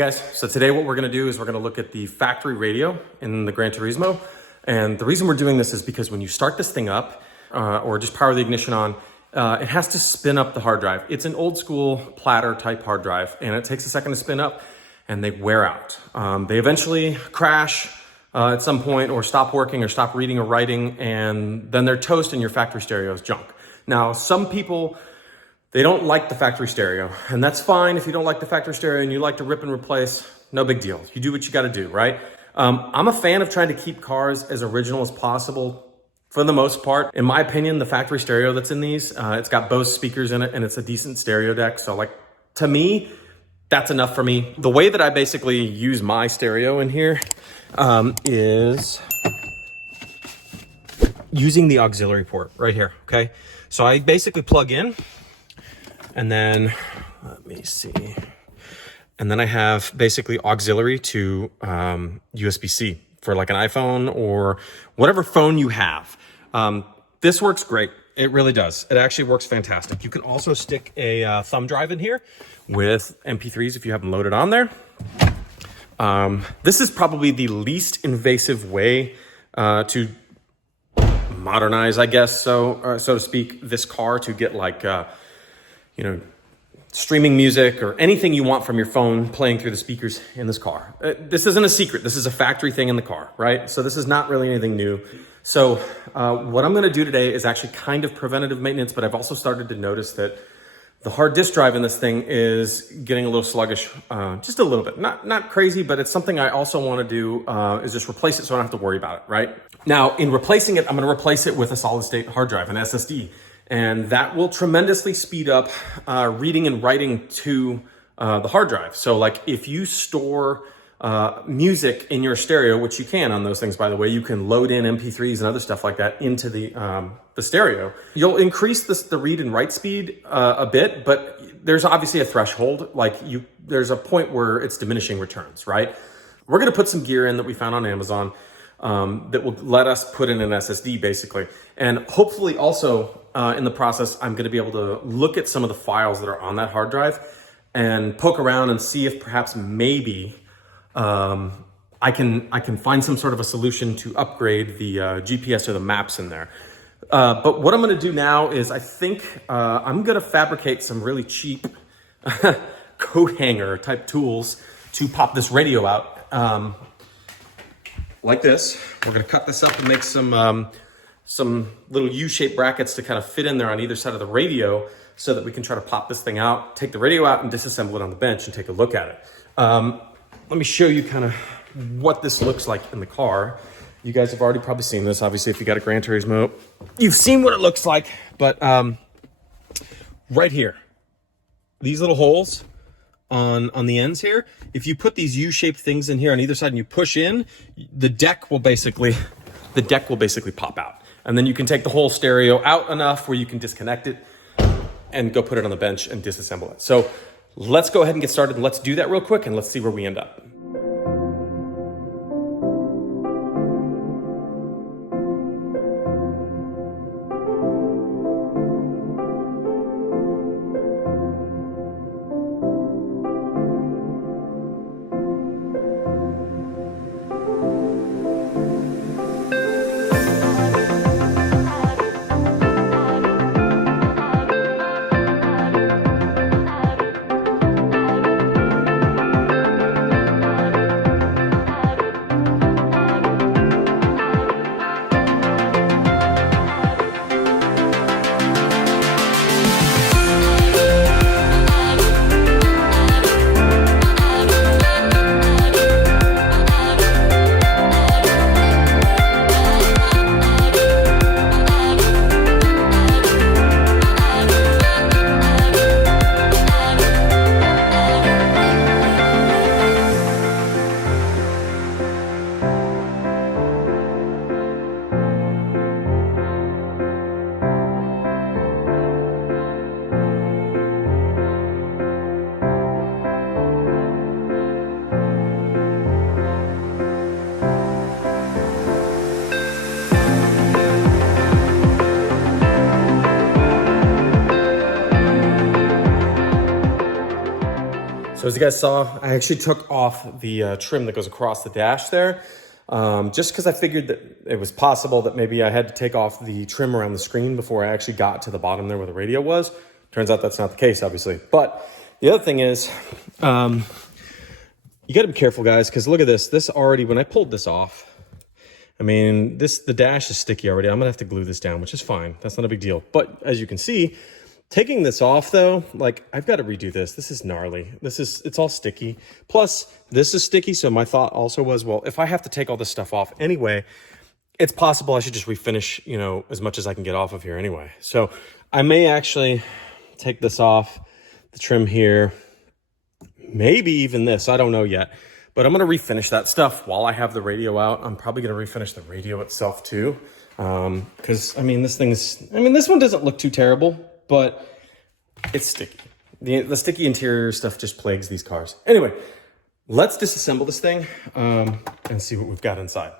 guys, so today what we're gonna do is we're gonna look at the factory radio in the GranTurismo. And the reason we're doing this is because when you start this thing up or just power the ignition on, it has to spin up the hard drive. It's an old school platter type hard drive and it takes a second to spin up and they wear out. They eventually crash at some point or stop working or stop reading or writing, and then they're toast and your factory stereo is junk. Now, some people, they don't like the factory stereo, and that's fine. If you don't like the factory stereo and you like to rip and replace, no big deal. You do what you gotta do, right? I'm a fan of trying to keep cars as original as possible for the most part. In my opinion, the factory stereo that's in these, it's got Bose speakers in it and it's a decent stereo deck. So like, to me, that's enough for me. The way that I basically use my stereo in here is using the auxiliary port right here, okay? So I basically plug in and then, let me see. And then I have basically auxiliary to USB-C for like an iPhone or whatever phone you have. This works great. It really does. It actually works fantastic. You can also stick a thumb drive in here with MP3s if you have them loaded on there. This is probably the least invasive way to modernize, I guess, so to speak, this car to get like, you know, streaming music or anything you want from your phone playing through the speakers in this car. This isn't a secret. This is a factory thing in the car, right? So this is not really anything new. So what I'm gonna do today is actually kind of preventative maintenance, but I've also started to notice that the hard disk drive in this thing is getting a little sluggish, just a little bit. Not crazy, but it's something I also wanna do is just replace it so I don't have to worry about it, right? Now, in replacing it, I'm gonna replace it with a solid state hard drive, an SSD. And that will tremendously speed up reading and writing to the hard drive. So like if you store music in your stereo, which you can on those things, by the way, you can load in MP3s and other stuff like that into the stereo. You'll increase the read and write speed a bit, but there's obviously a threshold. Like there's a point where it's diminishing returns, right? We're gonna put some gear in that we found on Amazon that will let us put in an SSD basically. And hopefully also in the process, I'm gonna be able to look at some of the files that are on that hard drive and poke around and see if perhaps maybe I can find some sort of a solution to upgrade the GPS or the maps in there. But what I'm gonna do now is I think I'm gonna fabricate some really cheap coat hanger type tools to pop this radio out. Like this. We're gonna cut this up and make some little U-shaped brackets to kind of fit in there on either side of the radio so that we can try to pop this thing out, take the radio out and disassemble it on the bench and take a look at it. Let me show you kind of what this looks like in the car. You guys have already probably seen this. Obviously, if you got a GranTurismo, you've seen what it looks like, but right here, these little holes on the ends here, if you put these U-shaped things in here on either side and you push in, the deck will basically pop out. And then you can take the whole stereo out enough where you can disconnect it and go put it on the bench and disassemble it. So let's go ahead and get started. Let's do that real quick and let's see where we end up. So as you guys saw, I actually took off the trim that goes across the dash there, just because I figured that it was possible that maybe I had to take off the trim around the screen before I actually got to the bottom there where the radio was. Turns out that's not the case, obviously. But the other thing is, you got to be careful, guys, because look at this. This already, when I pulled this off, I mean, the dash is sticky already. I'm gonna have to glue this down, which is fine. That's not a big deal. But as you can see, taking this off though, like I've got to redo this. This is gnarly. It's all sticky. Plus this is sticky. So my thought also was, well, if I have to take all this stuff off anyway, it's possible I should just refinish, you know, as much as I can get off of here anyway. So I may actually take this off, the trim here, maybe even this, I don't know yet. But I'm going to refinish that stuff while I have the radio out. I'm probably going to refinish the radio itself too. Because, I mean, this one doesn't look too terrible, but it's sticky. The sticky interior stuff just plagues these cars. Anyway, let's disassemble this thing and see what we've got inside.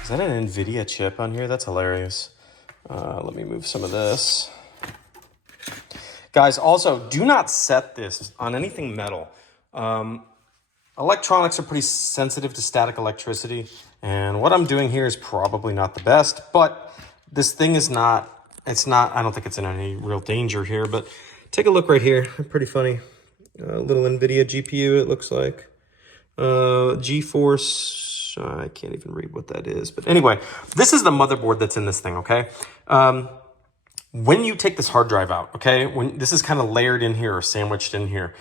Is that an NVIDIA chip on here? That's hilarious. Let me move some of this. Guys, also, do not set this on anything metal. Electronics are pretty sensitive to static electricity, and what I'm doing here is probably not the best, but this thing is not, I don't think it's in any real danger here, but take a look right here. Pretty funny. Little NVIDIA GPU, it looks like. GeForce, I can't even read what that is. But anyway, this is the motherboard that's in this thing, okay? When you take this hard drive out, okay, when this is kind of layered in here or sandwiched in here,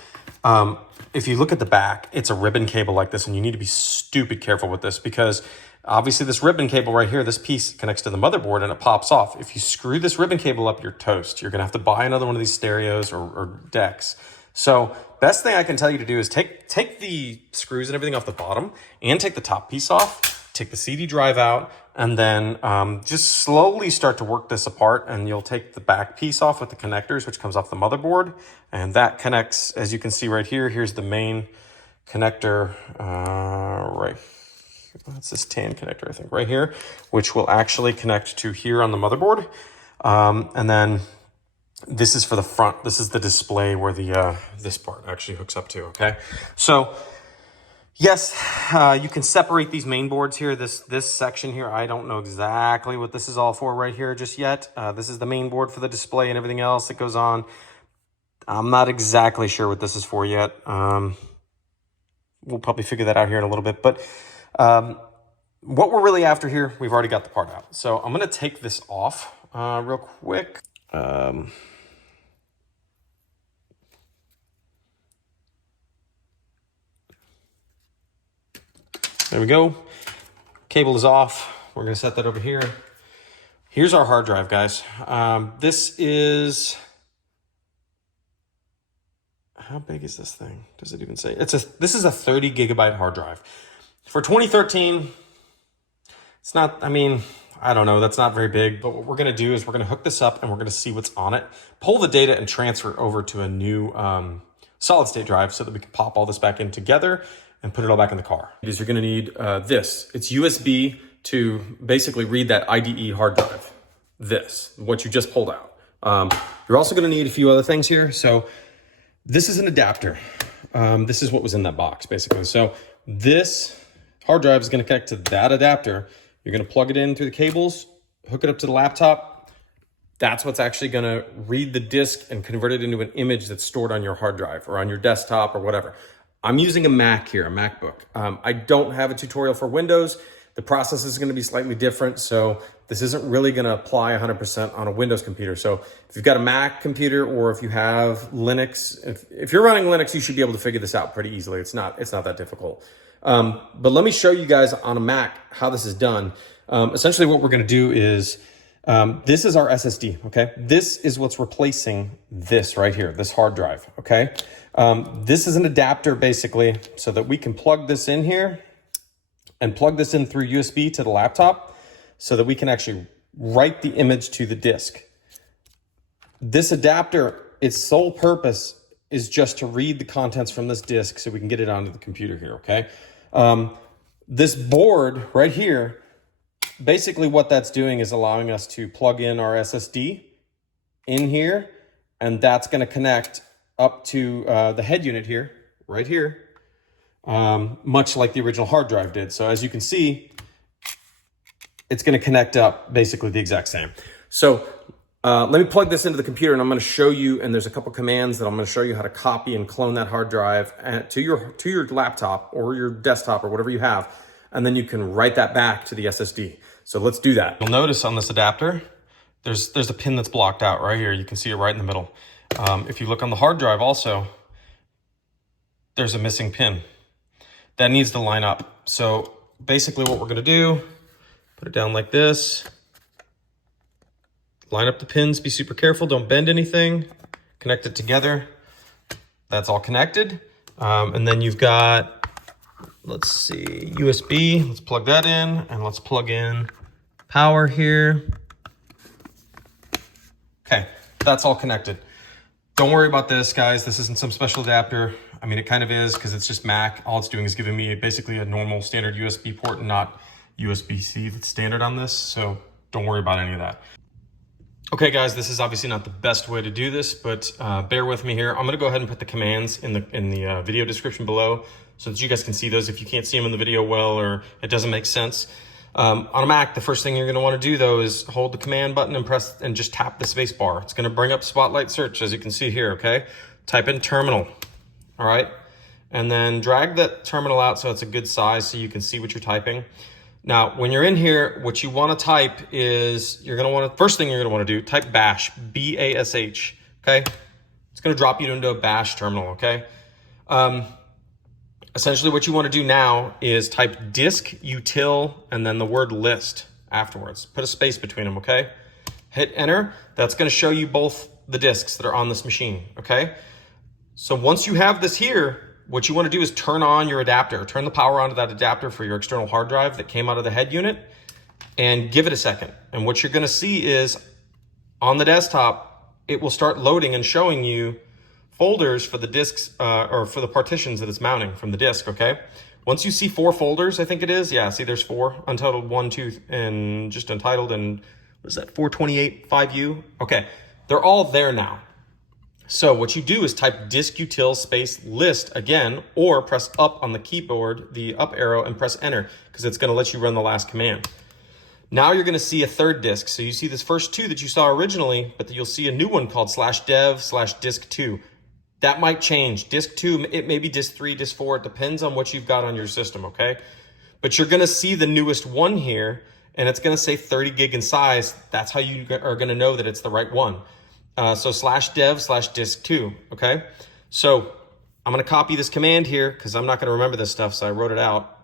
if you look at the back, it's a ribbon cable like this, and you need to be stupid careful with this because obviously this ribbon cable right here, this piece connects to the motherboard and it pops off. If you screw this ribbon cable up, you're toast. You're going to have to buy another one of these stereos or decks. So best thing I can tell you to do is take the screws and everything off the bottom and take the top piece off, take the CD drive out, and then just slowly start to work this apart, and you'll take the back piece off with the connectors, which comes off the motherboard, and that connects, as you can see right here, here's the main connector, right, that's this tan connector, I think, right here, which will actually connect to here on the motherboard, and then this is for the front. This is the display where the this part actually hooks up to, okay? So, yes, you can separate these main boards here. This section here, I don't know exactly what this is all for right here just yet. This is the main board for the display and everything else that goes on. I'm not exactly sure what this is for yet. We'll probably figure that out here in a little bit. But what we're really after here, we've already got the part out. So I'm going to take this off real quick. There we go. Cable is off. We're gonna set that over here. Here's our hard drive, guys. This is, how big is this thing? Does it even say? This is a 30 gigabyte hard drive. For 2013, it's not, I mean, I don't know, that's not very big, but what we're gonna do is we're gonna hook this up and we're gonna see what's on it, pull the data and transfer it over to a new solid state drive so that we can pop all this back in together and put it all back in the car. Because you're gonna need this. It's USB to basically read that IDE hard drive. This, what you just pulled out. You're also gonna need a few other things here. So this is an adapter. This is what was in that box, basically. So this hard drive is gonna connect to that adapter. You're gonna plug it in through the cables, hook it up to the laptop. That's what's actually gonna read the disk and convert it into an image that's stored on your hard drive or on your desktop or whatever. I'm using a Mac here, a MacBook. I don't have a tutorial for Windows. The process is gonna be slightly different, so this isn't really gonna apply 100% on a Windows computer. So if you've got a Mac computer or if you have Linux, if you're running Linux, you should be able to figure this out pretty easily. It's not that difficult. But let me show you guys on a Mac how this is done. Essentially what we're gonna do is, this is our SSD, okay? This is what's replacing this right here, this hard drive, okay? This is an adapter basically so that we can plug this in here and plug this in through USB to the laptop so that we can actually write the image to the disk. This adapter, its sole purpose is just to read the contents from this disk so we can get it onto the computer here, okay? This board right here, basically what that's doing is allowing us to plug in our SSD in here, and that's gonna connect up to the head unit here, right here, much like the original hard drive did. So as you can see, it's gonna connect up basically the exact same. So let me plug this into the computer and I'm gonna show you, and there's a couple commands that I'm gonna show you how to copy and clone that hard drive to your laptop or your desktop or whatever you have, and then you can write that back to the SSD. So let's do that. You'll notice on this adapter, there's a pin that's blocked out right here. You can see it right in the middle. If you look on the hard drive also, there's a missing pin. That needs to line up. So basically what we're gonna do, put it down like this, line up the pins, be super careful, don't bend anything, connect it together. That's all connected. And then you've got, let's see, USB, let's plug that in, and let's plug in power here. Okay, that's all connected. Don't worry about this, guys. This isn't some special adapter. I mean, it kind of is because it's just Mac. All it's doing is giving me basically a normal standard USB port and not USB-C that's standard on this. So don't worry about any of that. Okay, guys, this is obviously not the best way to do this, but bear with me here. I'm gonna go ahead and put the commands in the video description below so that you guys can see those if you can't see them in the video well or it doesn't make sense. On a Mac, the first thing you're gonna wanna do though is hold the command button and press and just tap the space bar. It's gonna bring up Spotlight Search, as you can see here, okay? Type in terminal, all right? And then drag that terminal out so it's a good size so you can see what you're typing. Now, when you're in here, what you wanna type is, first thing you're gonna wanna do, type bash, B-A-S-H, okay? It's gonna drop you into a bash terminal, okay? Essentially what you wanna do now is type disk util and then the word list afterwards. Put a space between them, okay? Hit enter. That's gonna show you both the disks that are on this machine, okay? So once you have this here, what you wanna do is turn on your adapter. Turn the power onto that adapter for your external hard drive that came out of the head unit and give it a second. And what you're gonna see is on the desktop, it will start loading and showing you folders for the disks or for the partitions that it's mounting from the disk, okay? Once you see 4 folders, I think it is. Yeah, see there's 4, untitled 1, 2, and just untitled, and what is that, 428, 5U? Okay, they're all there now. So what you do is type disk util space list again, or press up on the keyboard, the up arrow, and press enter, because it's gonna let you run the last command. Now you're gonna see a third disk. So you see this first 2 that you saw originally, but you'll see a new one called /dev/disk2. That might change. Disk 2, it may be disk 3, disk 4, it depends on what you've got on your system, okay? But you're gonna see the newest one here, and it's gonna say 30 gig in size. That's how you are gonna know that it's the right one. So /dev/disk2, okay? So I'm gonna copy this command here because I'm not gonna remember this stuff, so I wrote it out.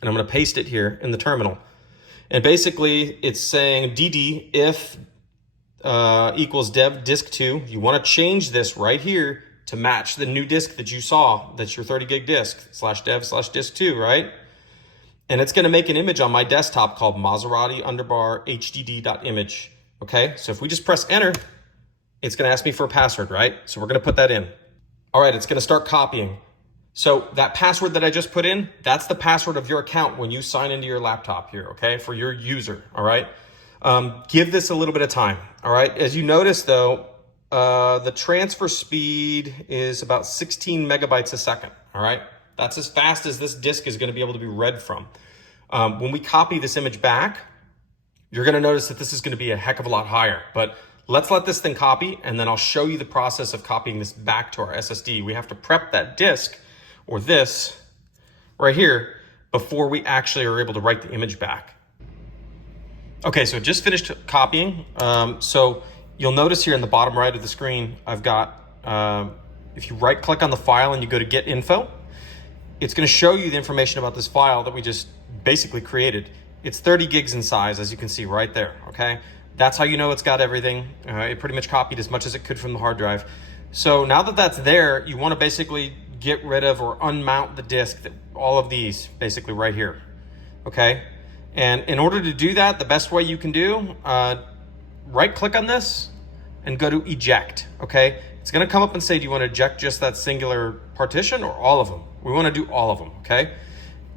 and I'm going to paste it here in the terminal. And basically it's saying dd if equals dev disk 2. You want to change this right here to match the new disk that you saw. That's your 30 gig disk /dev/disk 2, right? And it's going to make an image on my desktop called Maserati HDD.image. Okay, so if we just press enter, it's going to ask me for a password, right? So we're going to put that in. All right, it's going to start copying. So that password that I just put in, that's the password of your account when you sign into your laptop here, okay, for your user, all right? Give this a little bit of time, all right? As you notice though, the transfer speed is about 16 megabytes a second, all right? That's as fast as this disk is going to be able to be read from. When we copy this image back, you're going to notice that this is going to be a heck of a lot higher. But let's let this thing copy, and then I'll show you the process of copying this back to our SSD. We have to prep that disk, or this, right here, before we actually are able to write the image back. Okay, so it just finished copying. So you'll notice here in the bottom right of the screen, I've got, if you right click on the file and you go to get info, it's going to show you the information about this file that we just basically created. It's 30 gigs in size, as you can see right there, okay? That's how you know it's got everything. It pretty much copied as much as it could from the hard drive. So now that that's there, you want to basically get rid of or unmount the disk, all of these basically right here, okay? And in order to do that, the best way you can do, right click on this and go to eject, okay? It's going to come up and say, do you want to eject just that singular partition or all of them? We want to do all of them, okay?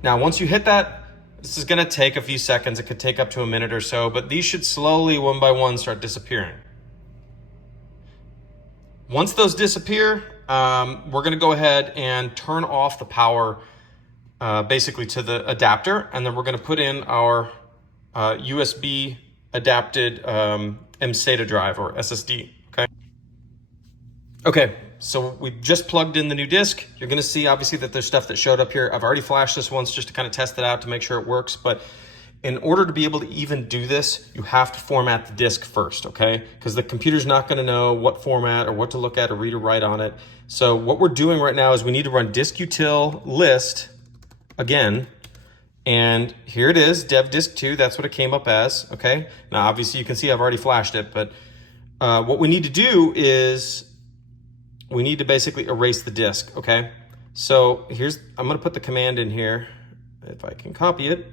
Now, once you hit that, this is going to take a few seconds. It could take up to a minute or so, but these should slowly, one by one, start disappearing. Once those disappear, we're going to go ahead and turn off the power basically to the adapter, and then we're going to put in our USB adapted mSATA drive or SSD, okay? Okay, so we just plugged in the new disk. You're going to see obviously that there's stuff that showed up here. I've already flashed this once just to kind of test it out to make sure it works, but in order to be able to even do this, you have to format the disk first, okay? Because the computer's not going to know what format or what to look at or read or write on it. So what we're doing right now is we need to run disk-util list again, and here it is, dev disk 2. That's what it came up as, okay? Now obviously you can see I've already flashed it, but what we need to do is we need to basically erase the disk, okay? So I'm going to put the command in here, if I can copy it.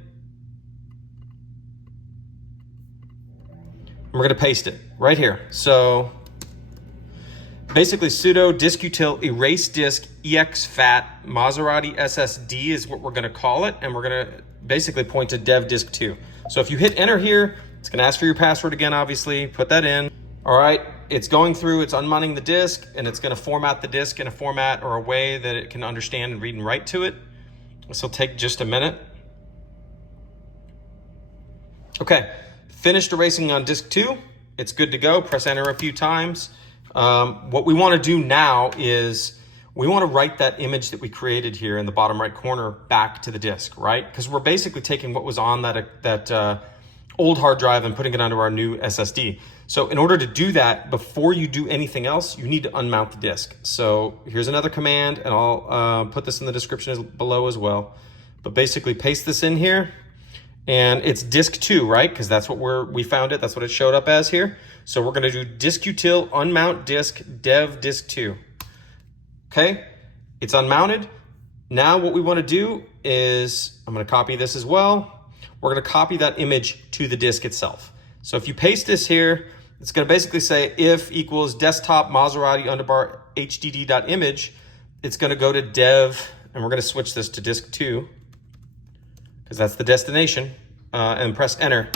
And we're going to paste it right here. So basically sudo disk-util erase disk exFAT Maserati SSD is what we're going to call it, and we're going to basically point to dev disk 2. So if you hit enter here, it's going to ask for your password again, obviously. Put that in. All right, it's going through, it's unmounting the disk, and it's going to format the disk in a format or a way that it can understand and read and write to it. This will take just a minute. Okay, finished erasing on disk 2. It's good to go. Press enter a few times. What we want to do now is we want to write that image that we created here in the bottom right corner back to the disk, right? Because we're basically taking what was on that old hard drive and putting it onto our new SSD. So in order to do that, before you do anything else, you need to unmount the disk. So here's another command, and I'll put this in the description below as well. But basically paste this in here, and it's disk 2, right? Because that's what we found it. That's what it showed up as here. So we're going to do disk-util unmount disk dev disk 2. Okay, it's unmounted. Now what we want to do is, I'm going to copy this as well. We're going to copy that image to the disk itself. So if you paste this here, it's going to basically say if equals desktop Maserati HDD.image. It's going to go to dev, and we're going to switch this to disk 2 because that's the destination, and press enter.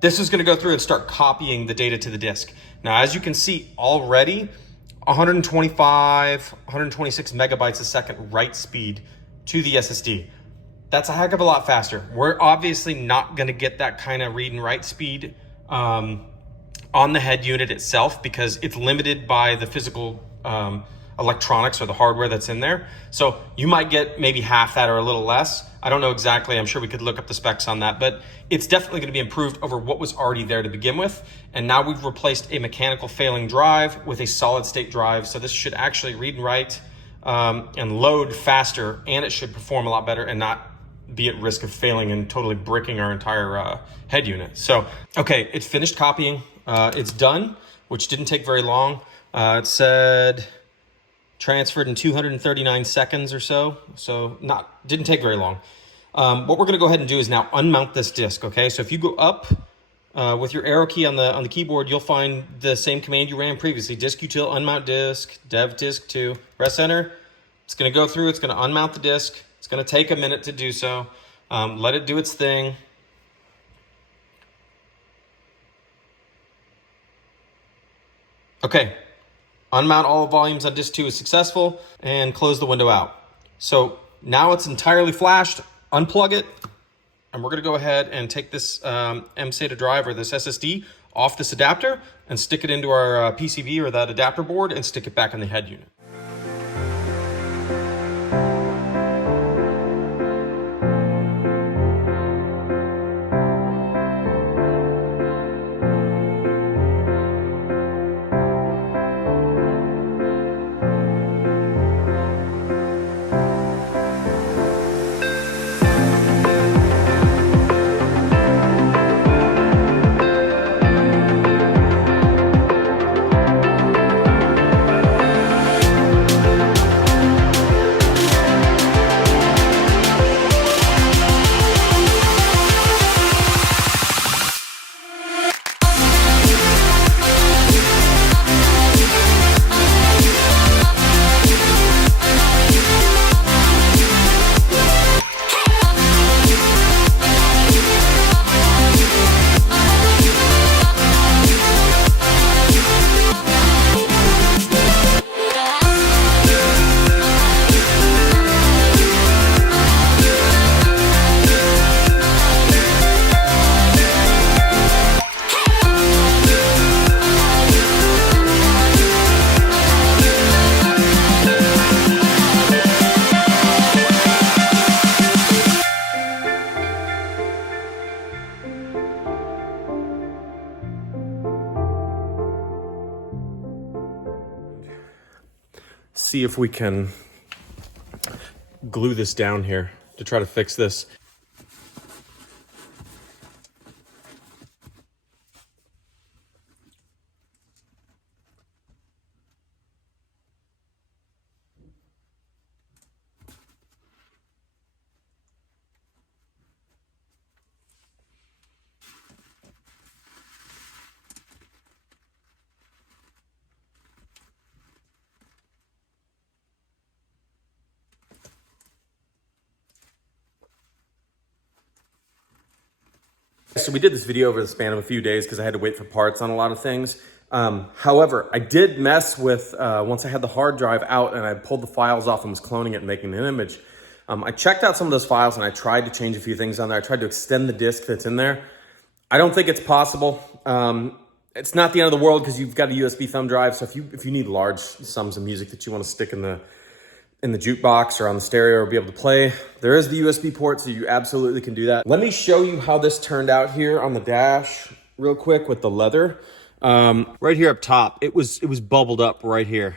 This is going to go through and start copying the data to the disk. Now, as you can see already, 125, 126 megabytes a second write speed to the SSD. That's a heck of a lot faster. We're obviously not going to get that kind of read and write speed on the head unit itself because it's limited by the physical electronics or the hardware that's in there. So you might get maybe half that or a little less. I don't know exactly. I'm sure we could look up the specs on that, but it's definitely going to be improved over what was already there to begin with. And now we've replaced a mechanical failing drive with a solid state drive. So this should actually read and write and load faster, and it should perform a lot better and not be at risk of failing and totally bricking our entire head unit. So, okay, it's finished copying. It's done, which didn't take very long. It said transferred in 239 seconds or so. So didn't take very long. What we're gonna go ahead and do is now unmount this disk, okay? So if you go up with your arrow key on the keyboard, you'll find the same command you ran previously, disk util, unmount disk, dev disk 2, press enter. It's gonna go through, it's gonna unmount the disk. It's gonna take a minute to do so. Let it do its thing. Okay, unmount all volumes on disk 2 is successful, and close the window out. So now it's entirely flashed, unplug it, and we're gonna go ahead and take this MSATA drive or this SSD off this adapter and stick it into our PCB or that adapter board and stick it back in the head unit. See if we can glue this down here to try to fix this. So we did this video over the span of a few days because I had to wait for parts on a lot of things. However, I did mess with, once I had the hard drive out and I pulled the files off and was cloning it and making an image, I checked out some of those files and I tried to change a few things on there. I tried to extend the disk that's in there. I don't think it's possible. It's not the end of the world because you've got a USB thumb drive. So if you need large sums of music that you want to stick in the jukebox or on the stereo or be able to play, there is the USB port, so you absolutely can do that. Let me show you how this turned out here on the dash real quick with the leather. Right here up top, it was bubbled up right here.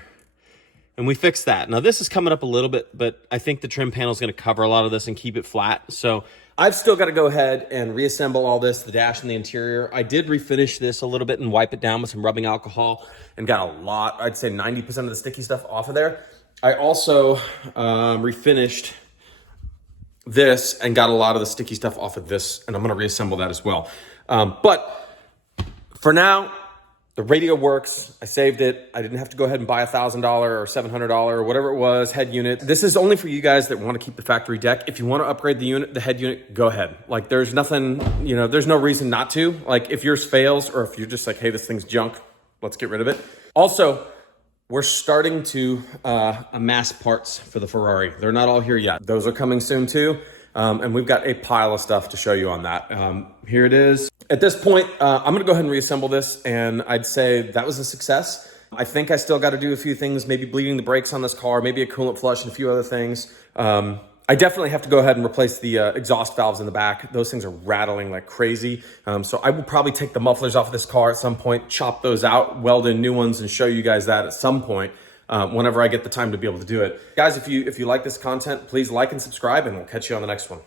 And we fixed that. Now this is coming up a little bit, but I think the trim panel is going to cover a lot of this and keep it flat. So I've still got to go ahead and reassemble all this, the dash and the interior. I did refinish this a little bit and wipe it down with some rubbing alcohol and got a lot, I'd say 90% of the sticky stuff off of there. I also refinished this and got a lot of the sticky stuff off of this, and I'm gonna reassemble that as well. But for now, the radio works. I saved it. I didn't have to go ahead and buy $1,000 or $700 or whatever it was head unit. This is only for you guys that want to keep the factory deck. If you want to upgrade the head unit, go ahead. Like there's nothing, there's no reason not to. Like if yours fails or if you're just like, hey, this thing's junk, let's get rid of it. Also, we're starting to amass parts for the Ferrari. They're not all here yet. Those are coming soon too. And we've got a pile of stuff to show you on that. Here it is. At this point, I'm gonna go ahead and reassemble this, and I'd say that was a success. I think I still gotta do a few things, maybe bleeding the brakes on this car, maybe a coolant flush and a few other things. I definitely have to go ahead and replace the exhaust valves in the back. Those things are rattling like crazy. So I will probably take the mufflers off of this car at some point, chop those out, weld in new ones, and show you guys that at some point. Whenever I get the time to be able to do it. Guys, if you like this content, please like and subscribe, and we'll catch you on the next one.